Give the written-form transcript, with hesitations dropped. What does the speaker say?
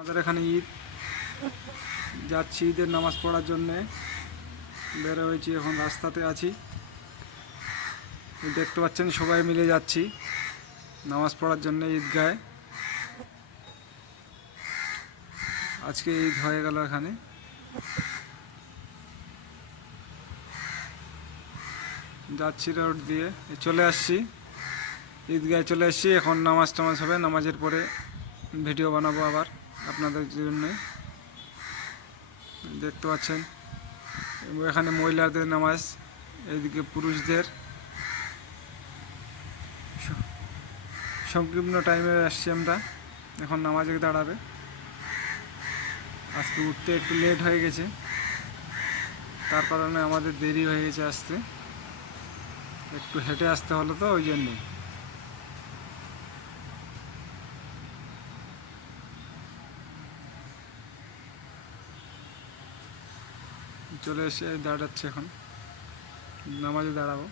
আমাদের এখানে ঈদ, যাচ্ছি ঈদের নামাজ পড়ার জন্যে। বের হয়েছি, এখন রাস্তাতে আছি। দেখতে পাচ্ছেন সবাই মিলে যাচ্ছি নামাজ পড়ার জন্য ঈদগাহে। আজকে ঈদ হয়ে গেল এখানে। যাচ্ছি রোড দিয়ে, চলে আসছি ঈদগাহে, চলে আসছি। এখন নামাজ টামাজ হবে, নামাজের পরে ভিডিও বানাবো আবার আপনাদের জন্য। দেখতে পাচ্ছেন এখানে মহিলাদের নামাজ, এইদিকে পুরুষদের। সংকীর্ণ টাইমে আসছি আমরা, এখন নামাজে দাঁড়াবে। আজকে উঠতে একটু লেট হয়ে গেছে, তার কারণে আমাদের দেরি হয়ে গেছে আসতে। একটু হেঁটে আসতে হলো তো, ওই জন্যে। চলে এসে দাঁড়াচ্ছি, এখন নামাজে দাঁড়াবো।